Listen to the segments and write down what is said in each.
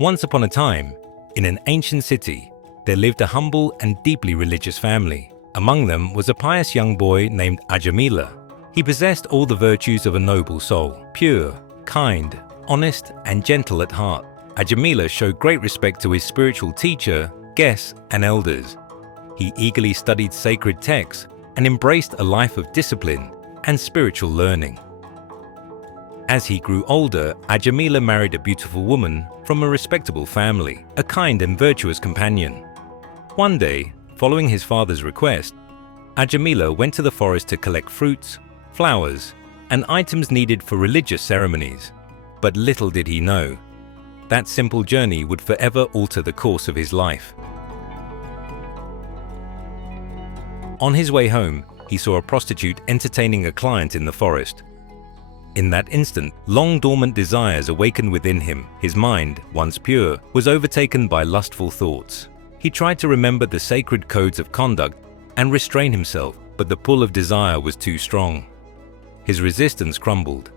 Once upon a time, in an ancient city, there lived a humble and deeply religious family. Among them was a pious young boy named Ajāmila. He possessed all the virtues of a noble soul, pure, kind, honest, and gentle at heart. Ajāmila showed great respect to his spiritual teacher, guests, and elders. He eagerly studied sacred texts and embraced a life of discipline and spiritual learning. As he grew older, Ajāmila married a beautiful woman from a respectable family, a kind and virtuous companion. One day, following his father's request, Ajāmila went to the forest to collect fruits, flowers, and items needed for religious ceremonies. But little did he know, that simple journey would forever alter the course of his life. On his way home, he saw a prostitute entertaining a client in the forest. In that instant, long dormant desires awakened within him. His mind, once pure, was overtaken by lustful thoughts. He tried to remember the sacred codes of conduct and restrain himself, but the pull of desire was too strong. His resistance crumbled.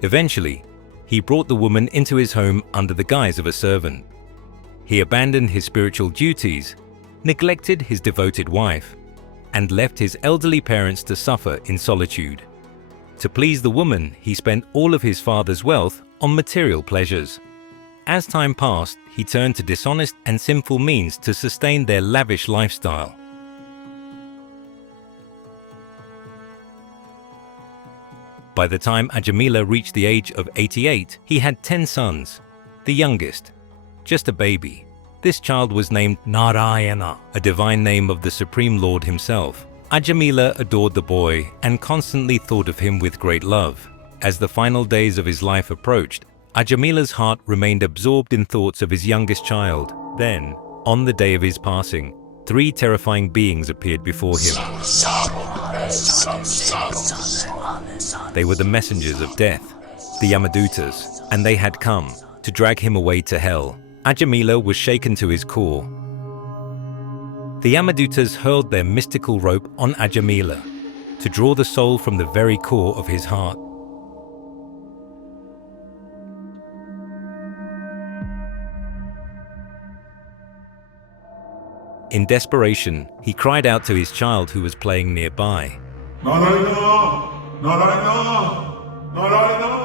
Eventually, he brought the woman into his home under the guise of a servant. He abandoned his spiritual duties, neglected his devoted wife, and left his elderly parents to suffer in solitude. To please the woman, he spent all of his father's wealth on material pleasures. As time passed, he turned to dishonest and sinful means to sustain their lavish lifestyle. By the time Ajāmila reached the age of 88, he had 10 sons. The youngest, just a baby. This child was named Narayana, a divine name of the Supreme Lord himself. Ajāmila adored the boy and constantly thought of him with great love. As the final days of his life approached, Ajāmila's heart remained absorbed in thoughts of his youngest child. Then, on the day of his passing, 3 terrifying beings appeared before him. They were the messengers of death, the Yamadūtas, and they had come to drag him away to hell. Ajāmila was shaken to his core. The Yamadūtas hurled their mystical rope on Ajāmila to draw the soul from the very core of his heart. In desperation, he cried out to his child who was playing nearby. Narayana! Narayana! Narayana!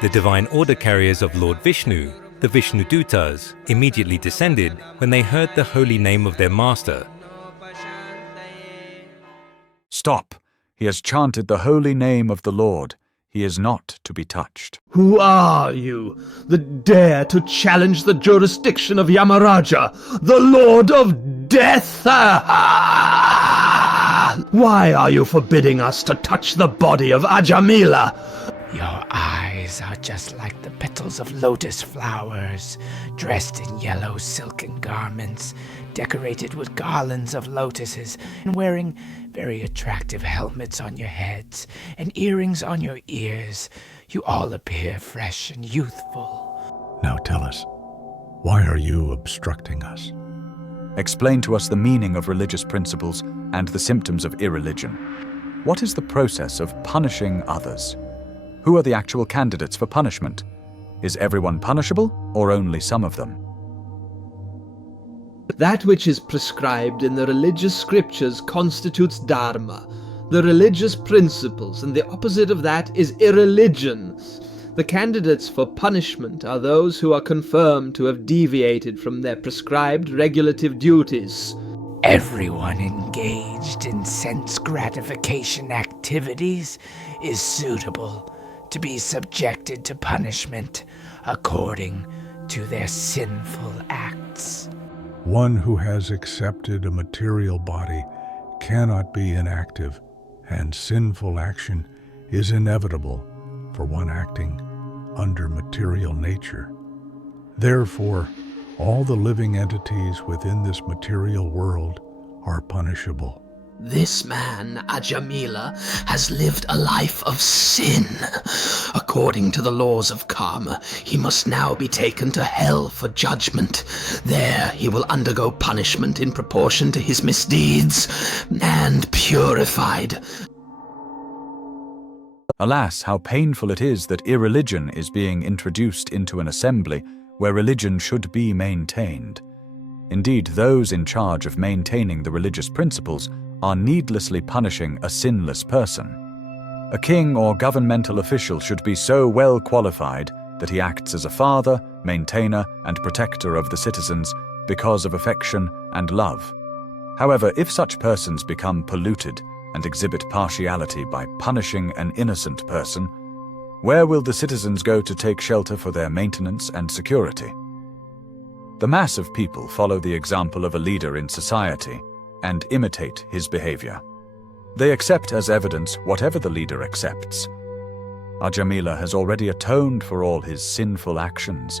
The divine order carriers of Lord Vishnu, the Viṣṇudūtas, immediately descended when they heard the holy name of their master. Stop! He has chanted the holy name of the Lord. He is not to be touched. Who are you that dare to challenge the jurisdiction of Yamaraja, the Lord of Death? Why are you forbidding us to touch the body of Ajāmila? Your eyes are just like the petals of lotus flowers, dressed in yellow silken garments, decorated with garlands of lotuses, and wearing very attractive helmets on your heads and earrings on your ears. You all appear fresh and youthful. Now tell us, why are you obstructing us? Explain to us the meaning of religious principles and the symptoms of irreligion. What is the process of punishing others? Who are the actual candidates for punishment? Is everyone punishable, or only some of them? That which is prescribed in the religious scriptures constitutes dharma, the religious principles, and the opposite of that is irreligion. The candidates for punishment are those who are confirmed to have deviated from their prescribed regulative duties. Everyone engaged in sense gratification activities is suitable to be subjected to punishment according to their sinful acts. One who has accepted a material body cannot be inactive, and sinful action is inevitable for one acting under material nature. Therefore, all the living entities within this material world are punishable. This man, Ajāmila, has lived a life of sin, a According to the laws of karma, he must now be taken to hell for judgment. There he will undergo punishment in proportion to his misdeeds, and purified. Alas, how painful it is that irreligion is being introduced into an assembly where religion should be maintained. Indeed, those in charge of maintaining the religious principles are needlessly punishing a sinless person. A king or governmental official should be so well qualified that he acts as a father, maintainer, and protector of the citizens because of affection and love. However, if such persons become polluted and exhibit partiality by punishing an innocent person, where will the citizens go to take shelter for their maintenance and security? The mass of people follow the example of a leader in society and imitate his behavior. They accept as evidence whatever the leader accepts. Ajāmila has already atoned for all his sinful actions.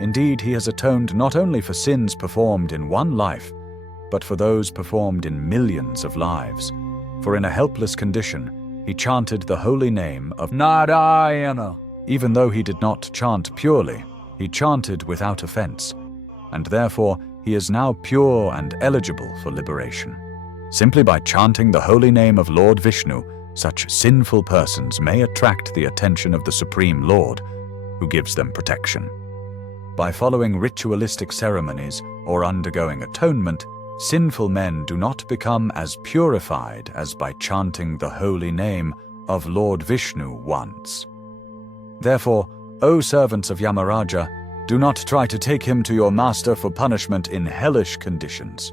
Indeed, he has atoned not only for sins performed in one life, but for those performed in millions of lives. For in a helpless condition, he chanted the holy name of Narayana. Even though he did not chant purely, he chanted without offense, and therefore he is now pure and eligible for liberation. Simply by chanting the holy name of Lord Vishnu, such sinful persons may attract the attention of the Supreme Lord, who gives them protection. By following ritualistic ceremonies or undergoing atonement, sinful men do not become as purified as by chanting the holy name of Lord Vishnu once. Therefore, O servants of Yamaraja, do not try to take him to your master for punishment in hellish conditions.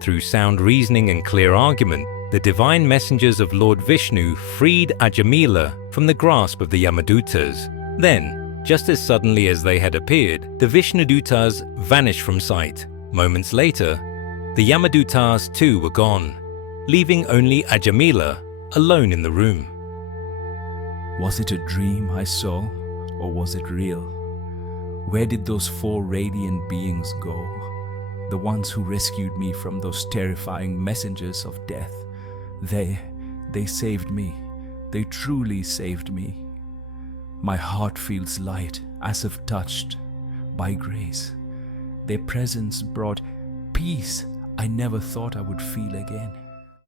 Through sound reasoning and clear argument, the divine messengers of Lord Vishnu freed Ajāmila from the grasp of the Yamadūtas. Then, just as suddenly as they had appeared, the Viṣṇudūtas vanished from sight. Moments later, the Yamadūtas too were gone, leaving only Ajāmila alone in the room. Was it a dream I saw, or was it real? Where did those 4 radiant beings go? The ones who rescued me from those terrifying messengers of death. They saved me. They truly saved me. My heart feels light, as if touched by grace. Their presence brought peace I never thought I would feel again.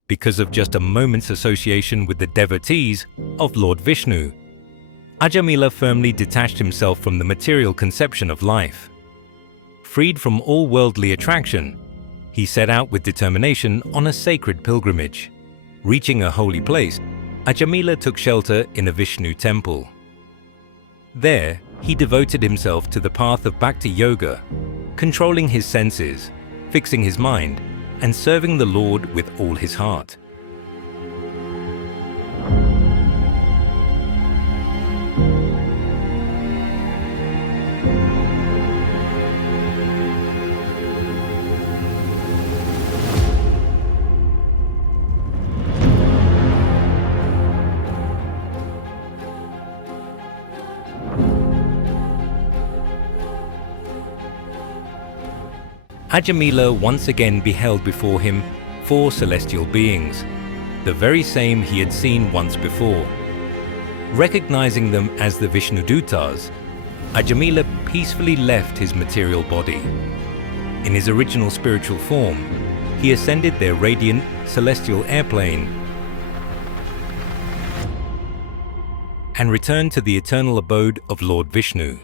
Because of just a moment's association with the devotees of Lord Vishnu, Ajāmila firmly detached himself from the material conception of life. Freed from all worldly attraction, he set out with determination on a sacred pilgrimage. Reaching a holy place, Ajāmila took shelter in a Vishnu temple. There, he devoted himself to the path of Bhakti Yoga, controlling his senses, fixing his mind, and serving the Lord with all his heart. Ajāmila once again beheld before him 4 celestial beings, the very same he had seen once before. Recognizing them as the Viṣṇudūtas, Ajāmila peacefully left his material body. In his original spiritual form, he ascended their radiant celestial airplane and returned to the eternal abode of Lord Vishnu.